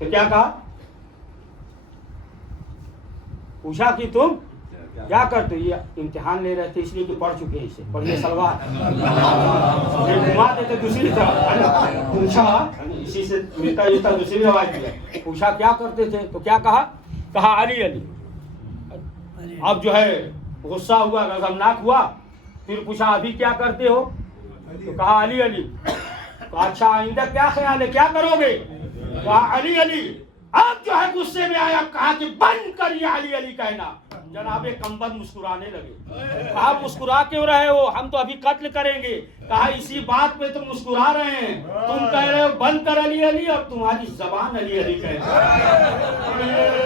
تو کیا کہا؟ پوچھا کہ تم کیا کرتے؟ یہ امتحان لے رہے تھے اس لیے کہ پڑھ چکے ہیں اسے، پڑھیے سلوات گھما دیتے دوسری طرف. پوچھا اسی سے ملتا جلتا دوسری روایت ہے. پوچھا کیا کرتے تھے تو کیا کہا؟ کہا علی علی. اب جو ہے غصہ ہوا، غضبناک ہوا. پھر پوچھا ابھی کیا کرتے ہو؟ تو کہا علی علی. تو اچھا آئندہ کیا خیال ہے، کیا کرو گے؟ کہا علی علی. اب جو ہے غصے میں آیا، کہا کہ بند کر یہ علی علی کہنا. جناب کمبد مسکرانے لگے. کہا مسکرا کیوں رہے ہو، ہم تو ابھی قتل کریں گے. کہا اسی بات پہ تم مسکرا رہے ہیں، تم کہہ رہے ہو بند کر علی علی، اور تمہاری زبان علی علی کہہ رہی ہے.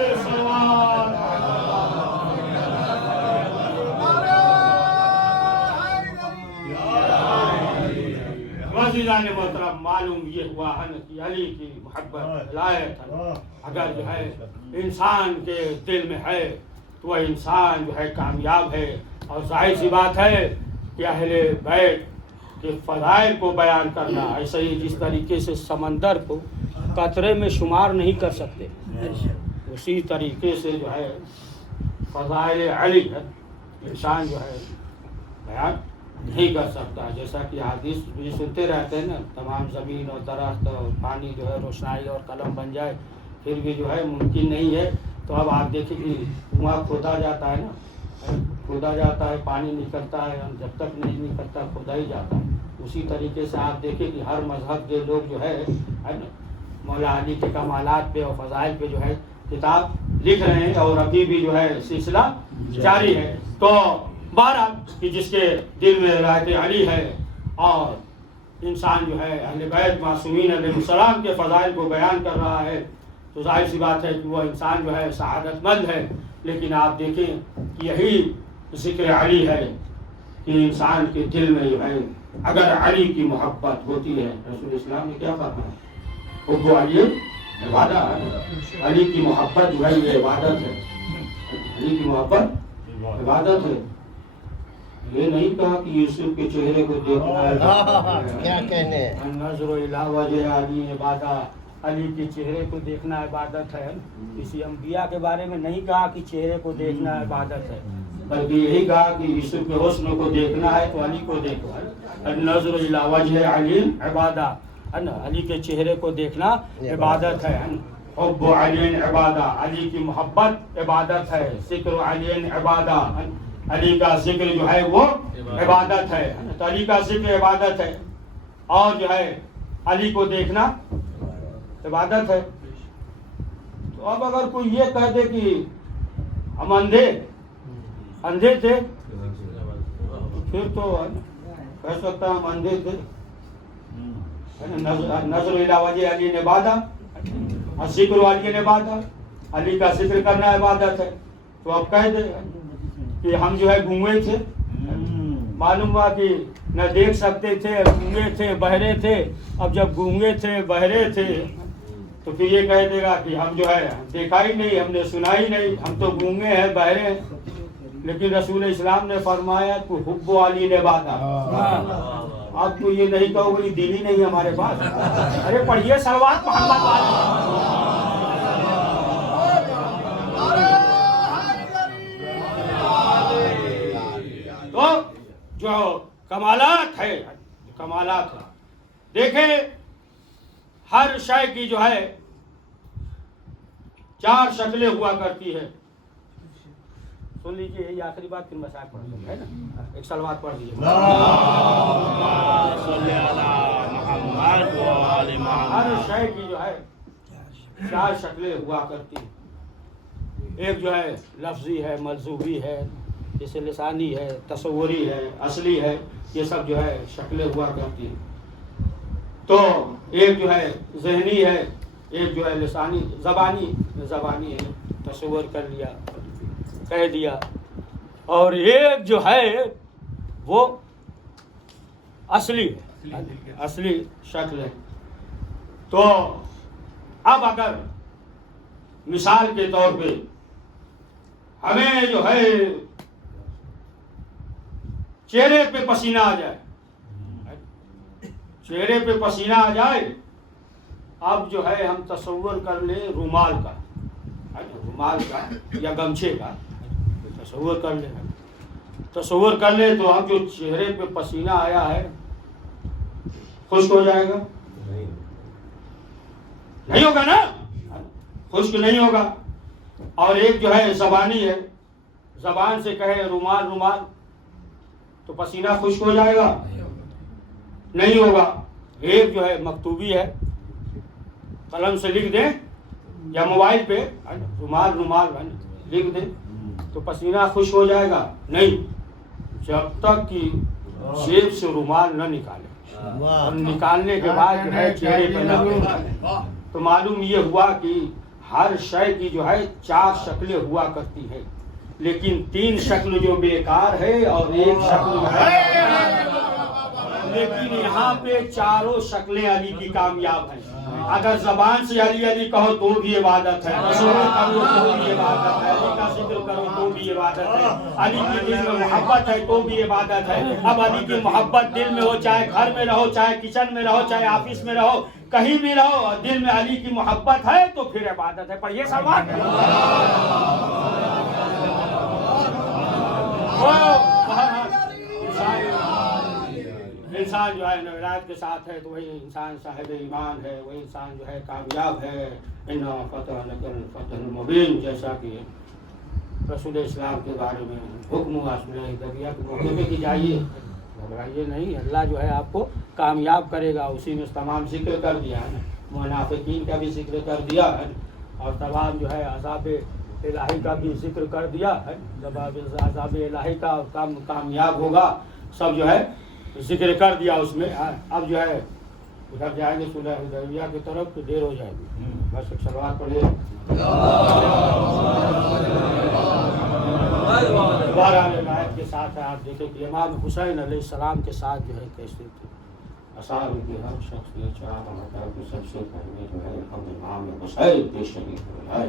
وزیران محترم، معلوم یہ ہوا ہے کہ علی کی محبت ولایت اگر جو ہے انسان کے دل میں ہے تو وہ انسان جو ہے کامیاب ہے. اور ظاہر سی بات ہے کہ اہل بیت کے فضائل کو بیان کرنا ایسے ہی جس طریقے سے سمندر کو قطرے میں شمار نہیں کر سکتے، اسی طریقے سے جو ہے فضائل علی ہے انسان جو ہے بیان نہیں کر سکتا. جیسا کہ حدیث بھی سنتے رہتے ہیں نا، تمام زمین اور درخت اور پانی جو ہے روشنائی اور قلم بن جائے پھر بھی جو ہے ممکن نہیں ہے. تو اب آپ دیکھیں کہ کنواں کھودا جاتا ہے نا، کھودا جاتا ہے، پانی نکلتا ہے، جب تک نہیں نکلتا کھودا ہی جاتا ہے. اسی طریقے سے آپ دیکھیں کہ ہر مذہب کے لوگ جو ہے نا مولا علی کے کمالات پہ اور فضائل پہ جو ہے کتاب لکھ رہے ہیں، اور ابھی بھی جو ہے سلسلہ جاری ہے. تو بہرحال کہ جس کے دل میں ولایت علی ہے اور انسان جو ہے اہل بیت معصومین علیہ السلام کے فضائل کو بیان کر رہا ہے تو ظاہر سی بات ہے کہ وہ انسان جو ہے سعادت مند ہے. لیکن آپ دیکھیں کہ یہی ذکر علی ہے کہ انسان کے دل میں جو ہے اگر علی کی محبت ہوتی ہے، رسول اسلام نے کیا کہا ہے؟ حب علی عبادت ہے. علی کی محبت جو ہے یہ عبادت ہے. علی کی محبت عبادت ہے. یہ نہیں کہا کہ یوسف کے چہرے کو دیکھنا ہے، کیا کہنے نظر الی وجہ علی عبادت، علی کے چہرے کو دیکھنا عبادت ہے. کسی انبیاء کے بارے میں نہیں کہا کہ چہرے کو دیکھنا عبادت ہے، بلکہ یہی کہا کہ یوسف کے حسن کو دیکھنا ہے تو علی کو دیکھو. نظر الی وجہ علی عبادت، علی کے چہرے کو دیکھنا عبادت ہے. حب علی عبادت، علی کی محبت عبادت ہے. ذکر علی عبادت، علی کا ذکر جو ہے وہ عبادت ہے. تو علی کا ذکر عبادت ہے اور جو ہے علی کو دیکھنا عبادت ہے. تو اب اگر کوئی یہ کہہ دے کہ ہم اندھے تھے پھر تو کہہ سکتا ہم اندھے تھے. نظر الی وجہ علی عبادت، ذکر علی عبادت، علی کا ذکر کرنا عبادت ہے. تو اب کہہ دے کہ ہم جو ہے گونگے تھے، معلوم ہوا کہ نہ دیکھ سکتے تھے، گونگے تھے، بہرے تھے. اب جب گونگے تھے، بہرے تھے تو پھر یہ کہہ دے گا کہ ہم جو ہے دیکھا ہی نہیں، ہم نے سنا ہی نہیں، ہم تو گونگے ہیں، بہرے ہیں. لیکن رسول اسلام نے فرمایا کہ حب علی عبادت. آپ کو یہ نہیں کہو گے دل ہی نہیں ہمارے پاس. ارے پڑھیے صلوات محمد علی. تو جو کمالات ہے، دیکھیں ہر شے کی جو ہے 4 شکلیں ہوا کرتی ہے. سن لیجیے یہ آخری بات، پھر مسائل پڑھ دوں ہے نا. ایک صلوات پڑھ دیجیے. ہر شے کی جو ہے 4 شکلیں ہوا کرتی ہیں. ایک جو ہے لفظی ہے، ملزوبی ہے، جیسے لسانی ہے، تصوری ہے، اصلی ہے. یہ سب جو ہے شکلیں ہوا کرتی ہیں. تو ایک جو ہے ذہنی ہے، ایک جو ہے لسانی زبانی ہے، تصور کر لیا، کہہ دیا. اور ایک جو ہے وہ اصلی ہے، اصلی شکل ہے. تو اب اگر مثال کے طور پہ ہمیں جو ہے چہرے پہ پسینہ آ جائے، چہرے پہ پسینہ آ جائے اب جو ہے ہم تصور کر لیں رومال کا یا گمچھے کا تصور کر لیں. تصور کر لیں تو اب جو چہرے پہ پسینہ آیا ہے خشک ہو جائے گا؟ نہیں ہوگا نا، خشک نہیں ہوگا. اور ایک جو ہے زبانی ہے، زبان سے کہے رومال رومال تو پسینہ خشک ہو جائے گا؟ نہیں ہوگا. ایک جو ہے مکتوبی ہے، قلم سے لکھ دیں یا موبائل پہ رومال رومال لکھ دیں تو پسینہ خشک ہو جائے گا؟ نہیں، جب تک کہ جیب سے رومال نہ نکالے اور نکالنے کے بعد جو ہے چہرے پہ نہ نکالے. تو معلوم یہ ہوا کہ ہر شے کی جو ہے 4 شکلیں ہوا کرتی ہے، لیکن 3 شکل جو بیکار ہے اور ایک شکل جو ہے، لیکن یہاں پہ چاروں شکلیں علی کی کامیاب ہیں. اگر زبان سے علی علی کہو تو بھی عبادت ہے، تصور کرو تو بھی عبادت ہے، علی کا ذکر کرو تو بھی عبادت ہے، علی کی دل میں محبت ہے تو بھی عبادت ہے. اب علی کی محبت دل میں ہو، چاہے گھر میں رہو، چاہے کچن میں رہو، چاہے آفس میں رہو، کہیں بھی رہو، دل میں علی کی محبت ہے تو پھر عبادت ہے. پڑھیے سلمان. انسان جو ہے ولایت کے ساتھ ہے تو وہی انسان صاحب ایمان ہے، وہی انسان جو ہے کامیاب ہے. اِنَّا فَتَحْنَا لَكَ الْفَتْحَ الْمُبِينَ، جیسا کہ رسول اسلام کے بارے میں حکم ہوا سورہ دریا کے موقع پہ کہ جائیے، گھبرائیے نہیں، اللہ جو ہے آپ کو کامیاب کرے گا. اسی میں تمام ذکر کر دیا ہے، منافقین کا بھی ذکر کر دیا ہے، اور تمام جو ہے عذاب الہی کا بھی ذکر کر دیا ہے. جب عذاب الہی کا کامیاب ہوگا سب جو ہے ذکر کر دیا اس میں. اب جو ہے ادھر جائیں گے سورہ حدیبیہ کی طرف تو دیر ہو جائے گی. بس ایک سلوات پڑھیے. دوبارہ روایت کے ساتھ ہے، آپ دیکھیں کہ امام حسین علیہ السلام کے ساتھ جو ہے کیسے تھے. اصحاب کی ہر شخص یہ چاہتا ہوتا ہے کہ سب سے پہلے جو ہے ہم امام حسین کے شریک ہو جائے.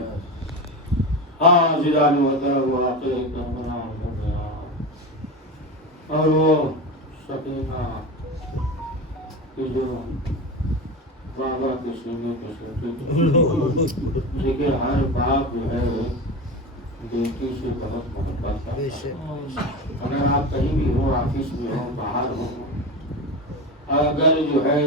زیدان وطر واقع کرنا ہو گیا، اور وہ سکینہ کی جو بابا کے سینے پہ سوتی تھی، لیکن ہر باپ جو ہے بیٹی سے بہت محبت کرتا ہے. اگر آپ کہیں بھی ہو، آفس میں ہو، باہر ہو، اگر جو ہے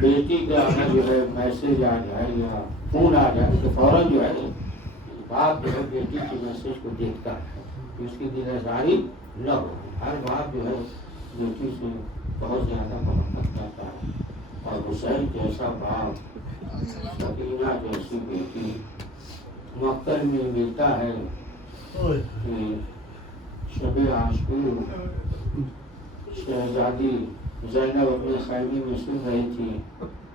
بیٹی کا اگر جو ہے میسج آ جائے یا فون آ جائے تو فوراً جو ہے باپ جو ہے بیٹی کے میسج کو دیکھتا ہے کہ اس کی دل آزاری نہ ہو. ہر باپ جو ہے بیٹی سے بہت زیادہ محبت کرتا ہے، اور حسین جیسا باپ، سکینہ جیسی بیٹی مقتل میں ملتا ہے کہ شب عاشور شہزادی زینب اپنے خیمے میں سن رہی تھی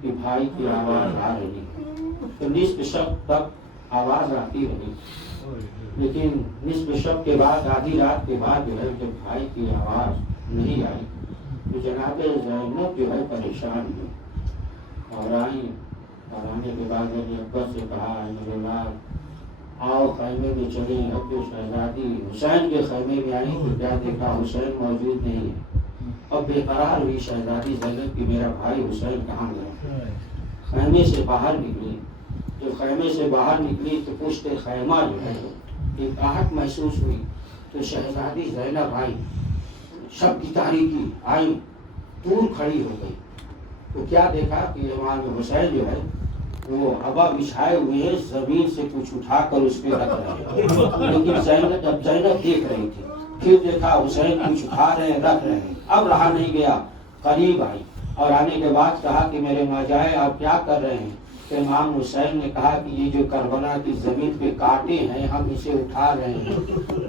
کہ بھائی کی آواز آ رہی، تو نصف شب تک آواز آتی رہی، لیکن نصف شب کے بعد آدھی رات کے بعد جو ہے جب بھائی کی آواز نہیں آئی تو جناب زینب جو ہے پریشان ہوئی اور آئی، اور آنے کے بعد میرے ابا سے کہا میرے لال آؤ خیمے میں چلے. اب جو شہزادی حسین کے خیمے میں آئی تو کیا دیکھا حسین موجود نہیں ہے. اب بے قرار ہوئی شہزادی زینب کہ میرا بھائی حسین کہاں گیا. خیمے سے باہر نکلی، جب خیمے سے باہر نکلی تو پشت خیمہ جو ہے ایک آہٹ محسوس ہوئی، تو شہزادی زینب آئی، شب کی تاریکی آئی، دور کھڑی ہو گئی. تو کیا دیکھا کہ امام حسین جو ہے وہ ہوا بچھائے ہوئے ہیں، زمین سے کچھ اٹھا کر اس پہ رکھ رہے ہیں. لیکن زینب دیکھ رہی تھی، پھر دیکھا حسین کچھ اٹھا رہے ہیں، رکھ رہے ہیں. اب رہا نہیں گیا، قریب آئی اور آنے کے بعد کہا کہ میرے ماجائے آپ کیا کر رہے ہیں. تو امام حسین نے کہا کہ یہ جو کربلا کی زمین پہ کانٹے ہیں ہم اسے اٹھا رہے ہیں،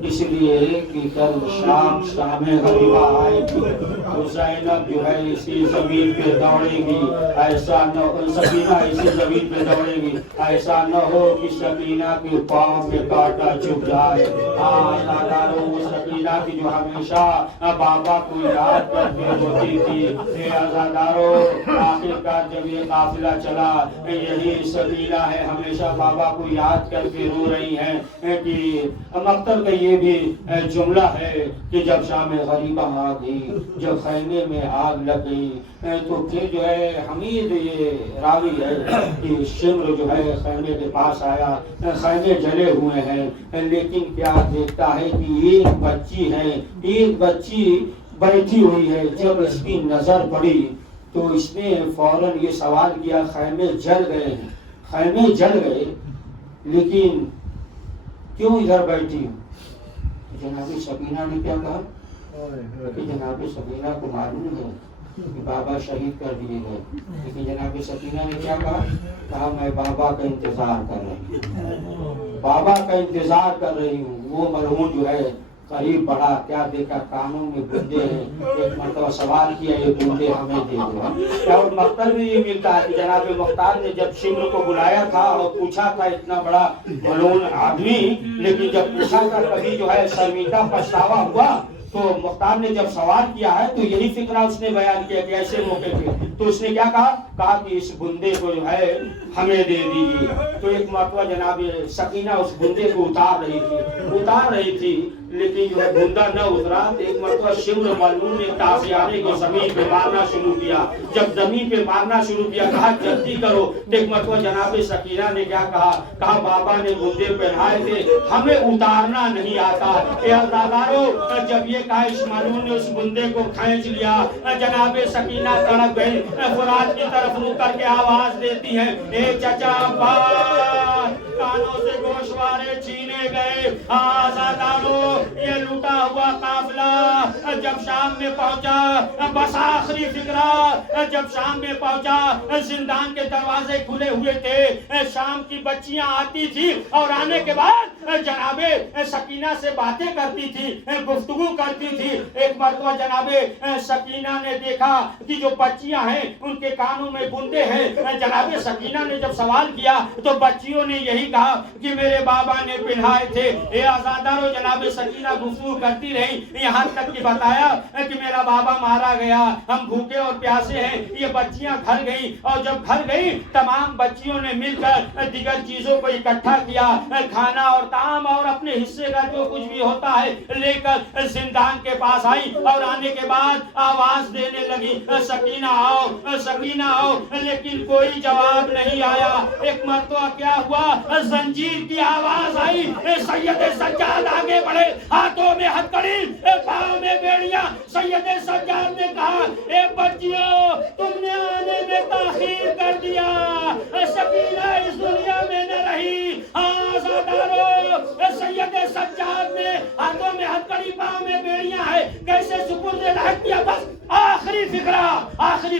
اس لیے کہ کل شام غریبہ آئے گی تو زینب جو ہے اسی زمین پہ دوڑے گی، ایسا نہ ہو سکینہ اسی زمین پہ دوڑے گی، ایسا نہ ہو کہ سکینہ کے پاؤں پہ کانٹا چبھ جائے. وہ سکینہ کی جو ہمیشہ بابا کو یاد کرتی ہوتی تھی. آزادارو آخر کار جب یہ قافلہ چلا، یہ یہی سکینہ ہے، ہمیشہ بابا کو یاد کر کے رو رہی ہیں کہ مقتل کا یہ بھی جملہ ہے کہ جب شام غریبہ آ گئی، جب خیمے میں آگ لگ گئی تو پھر جو ہے حمید یہ راوی ہے کہ شمر جو ہے خیمے کے پاس آیا، خیمے جلے ہوئے ہیں لیکن کیا دیکھتا ہے کہ ایک بچی ہے، ایک بچی بیٹھی ہوئی ہے۔ جب اس کی نظر پڑی تو اس نے فوراً یہ سوال کیا خیمے جل گئے ہیں، خیمے جل گئے لیکن کیوں ادھر بیٹھی ہوں؟ جناب سکینہ نے کیا کہا کہ جناب سکینہ کو معلوم ہے کہ بابا شہید کر دیے گئے، لیکن جناب سکینہ نے کیا کہا میں بابا کا انتظار کر رہی ہوں، بابا کا انتظار کر رہی ہوں۔ وہ مرحوم جو ہے قریب بڑھا، کیا دیکھا کانوں میں گندے ہیں، ایک مرتبہ سوال کیا یہ گندے ہمیں دے دو۔ اور مقتل میں یہ ملتا ہے کہ جناب مختار نے جب شمر کو بلایا تھا اور پوچھا تھا، اتنا بڑا ملعون آدمی، لیکن جب پوچھا تھا کبھی جو ہے شرمندہ پچھتاوا ہوا تو مختار نے جب سوال کیا ہے تو یہی فکرہ اس نے بیان کیا کہ ایسے موقع پہ تو اس نے کیا کہا کہ اس بندے کو جو ہے ہمیں دے دیجیے۔ تو ایک مرتبہ جناب سکینہ اس بندے کو اتار رہی تھی لیکن جو ہے بندہ نہ اترا۔ تو ایک مرتبہ شمر معلوم نے تازیانے کو زمین پہ مارنا شروع کیا۔ جب زمین پہ مارنا شروع کیا کہا جلدی کرو۔ تو ایک مرتبہ جناب سکینہ نے کیا کہا بابا نے بندے پہنائے تھے، ہمیں اتارنا نہیں آتا۔ اے عزادارو، جب یہ کہا اس معلوم نے اس بندے کو کھینچ لیا۔ جناب سکینہ تڑپ گئی، فرات کی طرف منہ کر کے آواز دیتی ہے اے چچا عباس، کانوں سے گوشوارے چھینے گئے۔ آزادارو، یہ لوٹا ہوا قافلہ جب شام میں پہنچا، بس آخری فکرہ جب شام میں پہنچا، زندان کے دروازے کھلے ہوئے تھے، شام کی بچیاں آتی تھی اور آنے کے بعد جناب سکینہ سے باتیں کرتی تھی، گفتگو کرتی تھی۔ ایک مرتبہ جناب سکینہ نے دیکھا کہ جو بچیاں ہیں ان کے کانوں میں بندے ہیں۔ جناب سکینہ نے جب سوال کیا تو بچیوں نے یہی کہا کہ میرے بابا نے پہنائے تھے۔ اے آزادارو، جناب سکینہ گفتگو کرتی رہی، یہاں تک کہ بتایا کہ میرا بابا مارا گیا، ہم بھوکے اور پیاسے ہیں۔ یہ بچیاں گھر گئیں اور جب گھر گئیں تمام بچیوں نے مل کر دیگر چیزوں کو اکٹھا کیا، کھانا اور طعام اور اپنے حصے کا جو کچھ بھی ہوتا ہے لے کر زندان کے پاس آئی اور آنے کے بعد آواز دینے لگی سکینہ آؤ، سکینہ آؤ، لیکن کوئی جواب نہیں آیا۔ ایک مرتبہ کیا ہوا، زنجیر کی آواز آئی، سید سجاد آگے بڑھے، ہاتھوں میں ہتھکڑی، پاؤں میں بیڑیاں۔ سید سجاد نے کہا اے بچیوں، تم نے آنے میں تاخیر کر دیا، سکینہ اس دنیا میں نہ رہی۔ آزادارو، سید سجاد نے ہاتھوں میں ہتھکڑی، پاؤں میں بیڑیاں ہے، کیسے سپرد لحق کیا۔ بس آخری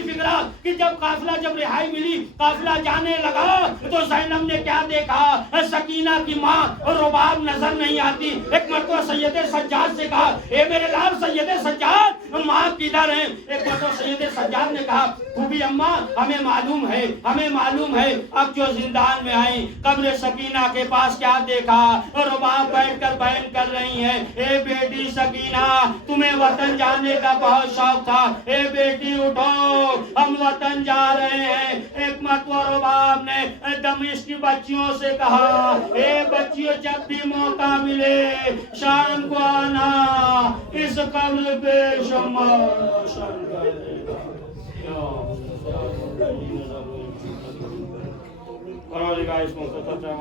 فکرہ کہ جب قافلہ جب رہائی ملی، قافلہ جانے لگا تو زینب نے کیا دیکھا، سکینہ کی ماں رباب نظر نہیں آتی۔ ایک مرتبہ سید سجاد سے کہا اے میرے لال سید سجاد، ماں کدھر ہیں؟ ایک مرتبہ سید سجاد نے کہا پھوپھی اماں، ہمیں معلوم ہے اب جو زندان میں آئی قبر سکینہ کے پاس کیا دیکھا، رباب بیٹھ کر بیان کر رہی ہیں اے بیٹی سکینہ، تمہیں وطن جانے کا بہت شوق تھا، اے بیٹی اٹھو ہم وطن جا رہے ہیں۔ ایک مرتبہ رباب نے دمشق کی بچیوں سے کہا اے بچیوں، جب بھی موقع ملے شام کو آنا، اس قبر پہ شمع روشن کرے گا۔ قرآن کا اس مختصر